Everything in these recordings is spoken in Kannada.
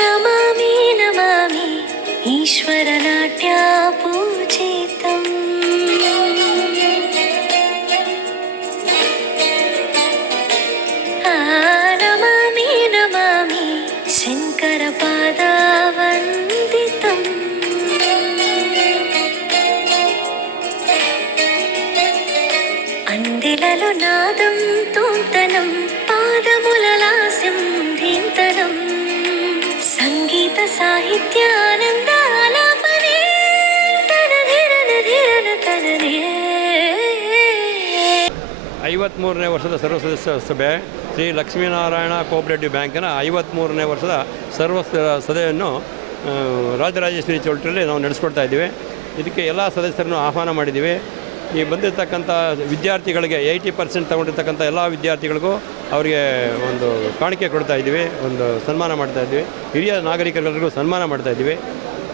నమామి నమామి ఈశ్వరనాట్యా పూజితం నమామి నమామి శంకర పాదావందితం అందెలలో నాదం తూంతనం ಐವತ್ಮೂರನೇ ವರ್ಷದ ಸರ್ವ ಸದಸ್ಯ ಸಭೆ ಶ್ರೀ ಲಕ್ಷ್ಮೀನಾರಾಯಣ ಕೋಆಪರೇಟಿವ್ ಬ್ಯಾಂಕಿನ ಐವತ್ಮೂರನೇ ವರ್ಷದ ಸರ್ವ ಸಭೆಯನ್ನು ರಾಜರಾಜೇಶ್ವರಿ ಚೌಟ್ರಿಯಲ್ಲಿ ನಾವು ನಡೆಸ್ಕೊಡ್ತಾ ಇದ್ದೀವಿ. ಇದಕ್ಕೆ ಎಲ್ಲ ಸದಸ್ಯರನ್ನು ಆಹ್ವಾನ ಮಾಡಿದ್ದೀವಿ. ಈ ಬಂದಿರತಕ್ಕಂಥ ವಿದ್ಯಾರ್ಥಿಗಳಿಗೆ ಏಯ್ಟಿ ಪರ್ಸೆಂಟ್ ತಗೊಂಡಿರ್ತಕ್ಕಂಥ ಎಲ್ಲ ವಿದ್ಯಾರ್ಥಿಗಳಿಗೂ ಅವರಿಗೆ ಒಂದು ಕಾಣಿಕೆ ಕೊಡ್ತಾ ಇದ್ದೀವಿ, ಒಂದು ಸನ್ಮಾನ ಮಾಡ್ತಾ ಇದ್ದೀವಿ. ಹಿರಿಯ ನಾಗರಿಕರೆಲ್ಲರಿಗೂ ಸನ್ಮಾನ ಮಾಡ್ತಾ ಇದ್ದೀವಿ.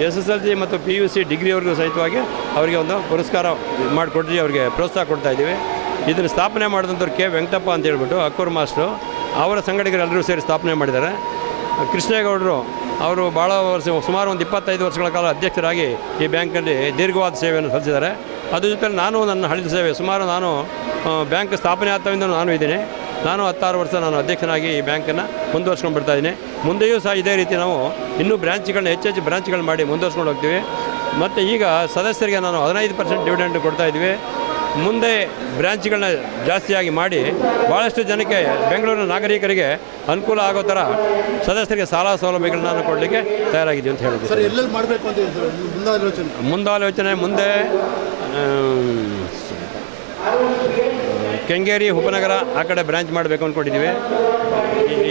ಎಸ್ ಎಸ್ ಎಲ್ ಸಿ ಮತ್ತು ಪಿ ಯು ಸಿ ಡಿಗ್ರಿವರೆಗೂ ಸಹಿತವಾಗಿ ಅವರಿಗೆ ಒಂದು ಪುರಸ್ಕಾರ ಮಾಡಿಕೊಟ್ಟು ಅವರಿಗೆ ಪ್ರೋತ್ಸಾಹ ಕೊಡ್ತಾ ಇದ್ದೀವಿ. ಇದನ್ನು ಸ್ಥಾಪನೆ ಮಾಡಿದಂಥವ್ರು ಕೆ. ವೆಂಕಟಪ್ಪ ಅಂತ ಹೇಳ್ಬಿಟ್ಟು ಅಕ್ಕೂರು ಮಾಸ್ಟ್ರು. ಅವರ ಸಂಘಟಕರೆಲ್ಲರೂ ಸೇರಿ ಸ್ಥಾಪನೆ ಮಾಡಿದ್ದಾರೆ. ಕೃಷ್ಣೇಗೌಡರು ಅವರು ಭಾಳ ವರ್ಷ, ಸುಮಾರು ಒಂದು ಇಪ್ಪತ್ತೈದು ವರ್ಷಗಳ ಕಾಲ ಅಧ್ಯಕ್ಷರಾಗಿ ಈ ಬ್ಯಾಂಕಲ್ಲಿ ದೀರ್ಘವಾದ ಸೇವೆಯನ್ನು ಸಲ್ಲಿಸಿದ್ದಾರೆ. ಅದ್ರ ಜೊತೆ ನಾನು ನನ್ನ ಹಳಿದ ಸೇವೆ, ಸುಮಾರು ನಾನು ಬ್ಯಾಂಕ್ ಸ್ಥಾಪನೆ ಆಗ್ತಾವಿಂದ ನಾನು ಇದ್ದೀನಿ. ನಾನು ಹತ್ತಾರು ವರ್ಷ ನಾನು ಅಧ್ಯಕ್ಷನಾಗಿ ಈ ಬ್ಯಾಂಕನ್ನು ಮುಂದುವರ್ಸ್ಕೊಂಡು ಬರ್ತಾ ಇದ್ದೀನಿ. ಮುಂದೆಯೂ ಸಹ ಇದೇ ರೀತಿ ನಾವು ಇನ್ನೂ ಬ್ರಾಂಚ್ಗಳನ್ನ ಹೆಚ್ಚೆಚ್ಚು ಬ್ರಾಂಚ್ಗಳು ಮಾಡಿ ಮುಂದುವರ್ಸ್ಕೊಂಡು ಹೋಗ್ತೀವಿ. ಮತ್ತು ಈಗ ಸದಸ್ಯರಿಗೆ ನಾನು ಹದಿನೈದು ಪರ್ಸೆಂಟ್ ಡಿವಿಡೆಂಡ್ ಕೊಡ್ತಾ ಇದ್ದೀವಿ. ಮುಂದೆ ಬ್ರ್ಯಾಂಚ್ಗಳನ್ನ ಜಾಸ್ತಿಯಾಗಿ ಮಾಡಿ ಭಾಳಷ್ಟು ಜನಕ್ಕೆ ಬೆಂಗಳೂರಿನ ನಾಗರಿಕರಿಗೆ ಅನುಕೂಲ ಆಗೋ ಥರ ಸದಸ್ಯರಿಗೆ ಸಾಲ ಸೌಲಭ್ಯಗಳನ್ನ ನಾನು ಕೊಡಲಿಕ್ಕೆ ತಯಾರಾಗಿದ್ದೀವಿ ಅಂತ ಹೇಳಿದ್ರು ಸರ್ ಎಲ್ಲೆಲ್ಲಿ ಮಾಡಬೇಕು ಅಂತ ಹೇಳ್ತಾರೆ? ಮುಂದಾಲೋಚನೆ ಮುಂದಾಲೋಚನೆ ಮುಂದೆ ಕೆಂಗೇರಿ ಉಪನಗರ ಆ ಕಡೆ ಬ್ರಾಂಚ್ ಮಾಡಬೇಕು ಅಂದ್ಕೊಂಡಿದ್ದೀವಿ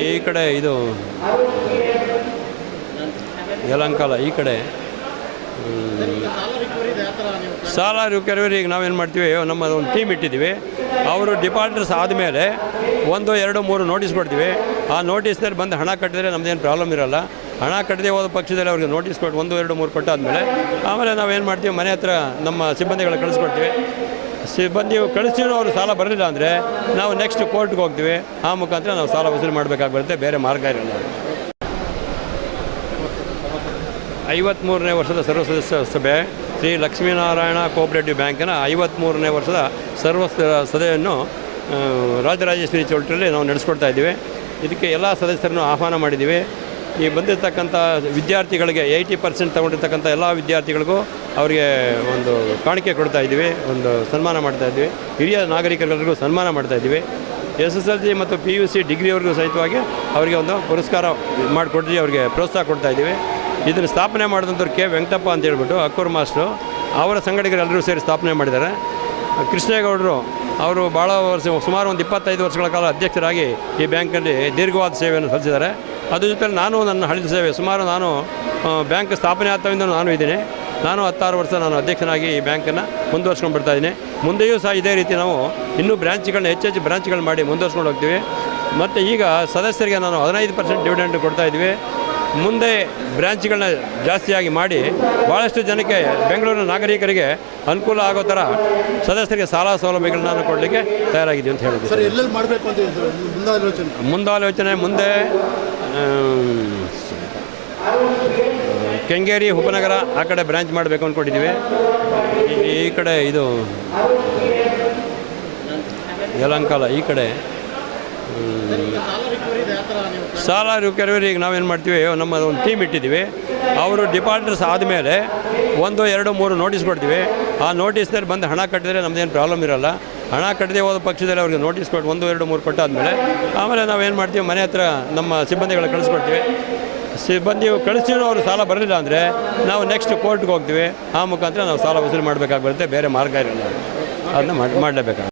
ಈ ಕಡೆ ಇದು ಯಲಂಕಾಲ ಈ ಕಡೆ ಸಾಲ ರಿಕವರಿ ಈಗ ನಾವೇನು ಮಾಡ್ತೀವಿ, ನಮ್ಮ ಒಂದು ಟೀಮ್ ಇಟ್ಟಿದ್ದೀವಿ. ಅವರು ಡಿಪಾರ್ಟರ್ಸ್ ಆದಮೇಲೆ ಒಂದು, ಎರಡು, ಮೂರು ನೋಟಿಸ್ ಕೊಡ್ತೀವಿ. ಆ ನೋಟಿಸ್ನಲ್ಲಿ ಬಂದು ಹಣ ಕಟ್ಟಿದ್ರೆ ನಮ್ಮದೇನು ಪ್ರಾಬ್ಲಮ್ ಇರಲ್ಲ. ಹಣ ಕಟ್ಟದೆ ಹೋದ ಪಕ್ಷದಲ್ಲಿ ಅವ್ರಿಗೆ ನೋಟಿಸ್ ಕೊಟ್ಟು ಒಂದು, ಎರಡು, ಮೂರು ಕೊಟ್ಟಾದಮೇಲೆ ಆಮೇಲೆ ನಾವೇನು ಮಾಡ್ತೀವಿ, ಮನೆ ಹತ್ರ ನಮ್ಮ ಸಿಬ್ಬಂದಿಗಳ ಕಳಿಸ್ಕೊಡ್ತೀವಿ. ಸಿಬ್ಬಂದಿ ಕಳಿಸ್ತೀವಿ ಅವರು ಸಾಲ ಬರಲಿಲ್ಲ ಅಂದರೆ ನಾವು ನೆಕ್ಸ್ಟ್ ಕೋರ್ಟ್ಗೆ ಹೋಗ್ತೀವಿ. ಆ ಮುಖಾಂತರ ನಾವು ಸಾಲ ವಸೂಲಿ ಮಾಡಬೇಕಾಗಿ ಬರುತ್ತೆ ಬೇರೆ ಮಾರ್ಗ ಇರಲ್ಲ. ಐವತ್ತ್ಮೂರನೇ ವರ್ಷದ ಸರ್ವ ಸದಸ್ಯ ಸಭೆ ಶ್ರೀ ಲಕ್ಷ್ಮೀನಾರಾಯಣ ಕೋಆಪರೇಟಿವ್ ಬ್ಯಾಂಕಿನ ಐವತ್ತ್ಮೂರನೇ ವರ್ಷದ ಸರ್ವ ಸಭೆಯನ್ನು ರಾಜರಾಜೇಶ್ವರಿ ಚೌಟ್ರಿಯಲ್ಲಿ ನಾವು ನಡೆಸ್ಕೊಡ್ತಾ ಇದ್ದೀವಿ. ಇದಕ್ಕೆ ಎಲ್ಲ ಸದಸ್ಯರನ್ನು ಆಹ್ವಾನ ಮಾಡಿದ್ದೀವಿ. ಈ ಬಂದಿರತಕ್ಕಂಥ ವಿದ್ಯಾರ್ಥಿಗಳಿಗೆ ಏಯ್ಟಿ ಪರ್ಸೆಂಟ್ ತೊಗೊಂಡಿರ್ತಕ್ಕಂಥ ಎಲ್ಲ ವಿದ್ಯಾರ್ಥಿಗಳಿಗೂ ಅವರಿಗೆ ಒಂದು ಕಾಣಿಕೆ ಕೊಡ್ತಾ ಇದ್ದೀವಿ, ಒಂದು ಸನ್ಮಾನ ಮಾಡ್ತಾ ಇದ್ದೀವಿ. ಹಿರಿಯ ನಾಗರಿಕರೆಲ್ಲರಿಗೂ ಸನ್ಮಾನ ಮಾಡ್ತಾ ಇದ್ದೀವಿ. ಎಸ್ ಎಸ್ ಎಲ್ ಸಿ ಮತ್ತು ಪಿ ಯು ಸಿ ಡಿಗ್ರಿವರೆಗೂ ಸಹಿತವಾಗಿ ಅವರಿಗೆ ಒಂದು ಪುರಸ್ಕಾರ ಮಾಡಿಕೊಟ್ಟು ಅವರಿಗೆ ಪ್ರೋತ್ಸಾಹ ಕೊಡ್ತಾ ಇದ್ದೀವಿ. ಇದನ್ನು ಸ್ಥಾಪನೆ ಮಾಡಿದಂಥವ್ರು ಕೆ. ವೆಂಕಟಪ್ಪ ಅಂತ ಹೇಳ್ಬಿಟ್ಟು ಅಕ್ಕೂರ್ ಮಾಸ್ಟ್ರು. ಅವರ ಸಂಘಟಕರೆಲ್ಲರೂ ಸೇರಿ ಸ್ಥಾಪನೆ ಮಾಡಿದ್ದಾರೆ. ಕೃಷ್ಣೇಗೌಡರು, ಅವರು ಭಾಳ ವರ್ಷ, ಸುಮಾರು ಒಂದು ಇಪ್ಪತ್ತೈದು ವರ್ಷಗಳ ಕಾಲ ಅಧ್ಯಕ್ಷರಾಗಿ ಈ ಬ್ಯಾಂಕಲ್ಲಿ ದೀರ್ಘವಾದ ಸೇವೆಯನ್ನು ಸಲ್ಲಿಸಿದ್ದಾರೆ. ಅದ್ರ ಜೊತೆ ನಾನು ನನ್ನ ಹಳಿದ ಸೇವೆ, ಸುಮಾರು ನಾನು ಬ್ಯಾಂಕ್ ಸ್ಥಾಪನೆ ಆಗ್ತಾವಿಂದ ನಾನು ಇದ್ದೀನಿ. ನಾನು ಹತ್ತಾರು ವರ್ಷ ನಾನು ಅಧ್ಯಕ್ಷನಾಗಿ ಈ ಬ್ಯಾಂಕನ್ನು ಮುಂದುವರ್ಸ್ಕೊಂಡು ಬರ್ತಾ ಇದ್ದೀನಿ. ಮುಂದೆಯೂ ಸಹ ಇದೇ ರೀತಿ ನಾವು ಇನ್ನೂ ಬ್ರಾಂಚ್ಗಳನ್ನ, ಹೆಚ್ಚೆಚ್ಚು ಬ್ರಾಂಚ್ಗಳು ಮಾಡಿ ಮುಂದುವರ್ಸ್ಕೊಂಡು ಹೋಗ್ತೀವಿ. ಮತ್ತು ಈಗ ಸದಸ್ಯರಿಗೆ ನಾನು ಹದಿನೈದು ಪರ್ಸೆಂಟ್ ಡಿವಿಡೆಂಡ್ ಕೊಡ್ತಾ ಇದ್ದೀವಿ. ಮುಂದೆ ಬ್ರ್ಯಾಂಚ್ಗಳನ್ನ ಜಾಸ್ತಿಯಾಗಿ ಮಾಡಿ ಭಾಳಷ್ಟು ಜನಕ್ಕೆ ಬೆಂಗಳೂರಿನ ನಾಗರಿಕರಿಗೆ ಅನುಕೂಲ ಆಗೋ ಥರ ಸದಸ್ಯರಿಗೆ ಸಾಲ ಸೌಲಭ್ಯಗಳನ್ನ ಕೊಡಲಿಕ್ಕೆ ತಯಾರಾಗಿದೆ ಅಂತ ಹೇಳಿದ್ರು ಸರ್ ಎಲ್ಲೆಲ್ಲಿ ಮಾಡಬೇಕು ಅಂತ ಮುಂದಾಲೋಚನೆ. ಮುಂದಾಲೋಚನೆ ಮುಂದೆ ಕೆಂಗೇರಿ ಉಪನಗರ ಆ ಕಡೆ ಬ್ರಾಂಚ್ ಮಾಡಬೇಕು ಅಂದ್ಕೊಂಡಿದ್ದೀವಿ ಈ- ಈ ಕಡೆ ಇದು ಯಲಂಕಾಲ ಈ ಕಡೆ ಸಾಲ ರಿಕವರಿ ಈಗ ನಾವೇನು ಮಾಡ್ತೀವಿ, ನಮ್ಮ ಒಂದು ಟೀಮ್ ಇಟ್ಟಿದ್ದೀವಿ. ಅವರು ಡಿಪಾಲ್ಟರ್ಸ್ ಆದಮೇಲೆ ಒಂದು, ಎರಡು, ಮೂರು ನೋಟಿಸ್ ಕೊಡ್ತೀವಿ. ಆ ನೋಟಿಸ್ನಲ್ಲಿ ಬಂದು ಹಣ ಕಟ್ಟಿದ್ರೆ ನಮ್ಮದೇನು ಪ್ರಾಬ್ಲಮ್ ಇರಲ್ಲ. ಹಣ ಕಟ್ಟದೆ ಹೋದ ಪಕ್ಷದಲ್ಲಿ ಅವ್ರಿಗೆ ನೋಟಿಸ್ ಕೊಟ್ಟು ಒಂದು, ಎರಡು, ಮೂರು ಕೊಟ್ಟಾದಮೇಲೆ ಆಮೇಲೆ ನಾವೇನು ಮಾಡ್ತೀವಿ, ಮನೆ ಹತ್ರ ನಮ್ಮ ಸಿಬ್ಬಂದಿಗಳ ಕಳಿಸ್ಕೊಡ್ತೀವಿ. ಸಿಬ್ಬಂದಿ ಕಳಿಸ್ತೀವಿ ಅವರು ಸಾಲ ಬರಲಿಲ್ಲ ಅಂದರೆ ನಾವು ನೆಕ್ಸ್ಟ್ ಕೋರ್ಟ್ಗೆ ಹೋಗ್ತೀವಿ. ಆ ಮುಖಾಂತರ ನಾವು ಸಾಲ ವಸೂಲಿ ಮಾಡಬೇಕಾಗಿ ಬರುತ್ತೆ ಬೇರೆ ಮಾರ್ಗ ಇರಲ್ಲ. ಅದನ್ನ ಮಾಡಿ ಮಾಡಲೇಬೇಕಾಗುತ್ತೆ.